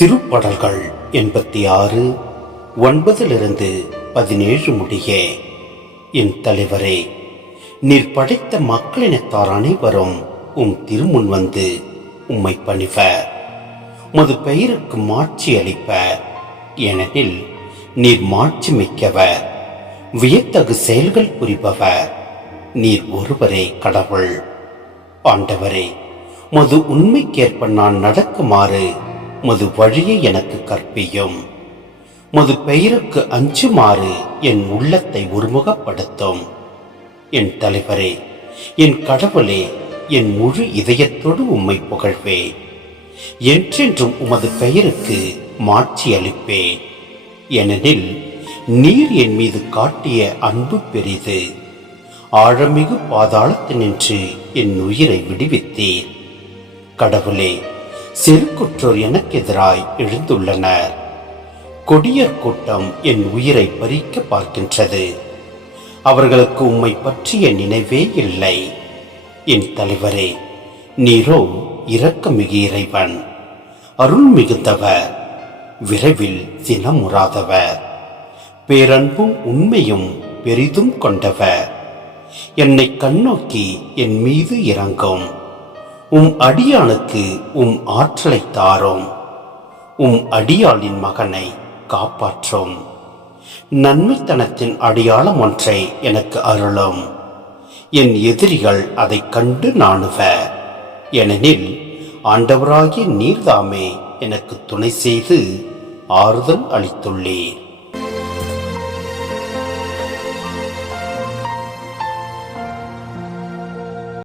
திருப்பாடல்கள் 86 9-17 முடிய. என் தலைவரே, நீர் படைத்த மக்களினத்தார் அனைவரும் திருமுன் வந்து உம்மை பணிவர். உமது பெயருக்கு மாட்சி அளிப்பர். ஏனெனில் நீர் மாட்சி மிக்கவர், வியத்தகு செயல்கள் புரிபவர். நீர் ஒருவரே கடவுள். ஆண்டவரே, உமது உண்மைக்கேற்ப நான் நடக்குமாறு உமது வழியை எனக்கு கற்பியும். உமது பெயருக்கு அஞ்சுமாறு என் உள்ளத்தை ஒருமுகப்படுத்தும். என் தலைவரே, என் கடவுளே, என் முழு இதயத்தோடு உம்மை புகழ்வேன். என்றென்றும் உமது பெயருக்கு மாட்சி அளிப்பேன். ஏனெனில் நீர் என் மீது காட்டிய அன்பு பெரிது. ஆழமிகு பாதாளத்தினின்று என் உயிரை விடுவித்தீர். கடவுளே, செருக்குற்றோர் எனக்கு எதிராய் எழுந்துள்ளனர். கொடியர் கூட்டம் என் உயிரை பறிக்க பார்க்கின்றது. அவர்களுக்கு உம்மை பற்றிய நினைவே இல்லை. என் தலைவரே, நீரோ இரக்கமிகு இறைவன், அருள் மிகுந்தவர், விரைவில் சினமுறாதவர், பேரன்பும் உண்மையும் பெரிதும் கொண்டவர். என்னை கண்ணோக்கி என் மீது இரங்கும். அடியானுக்கு ஆற்றலை தாரும். அடியாளின் மகனை காப்பாற்றும். நன்மைத்தனத்தின் அடையாளம் ஒன்றை எனக்கு அருளும். என் எதிரிகள் அதை கண்டு நாணுவர். ஏனெனில் ஆண்டவராகிய நீர்தாமே எனக்கு துணை செய்து ஆறுதல் அளித்துள்ளீர்.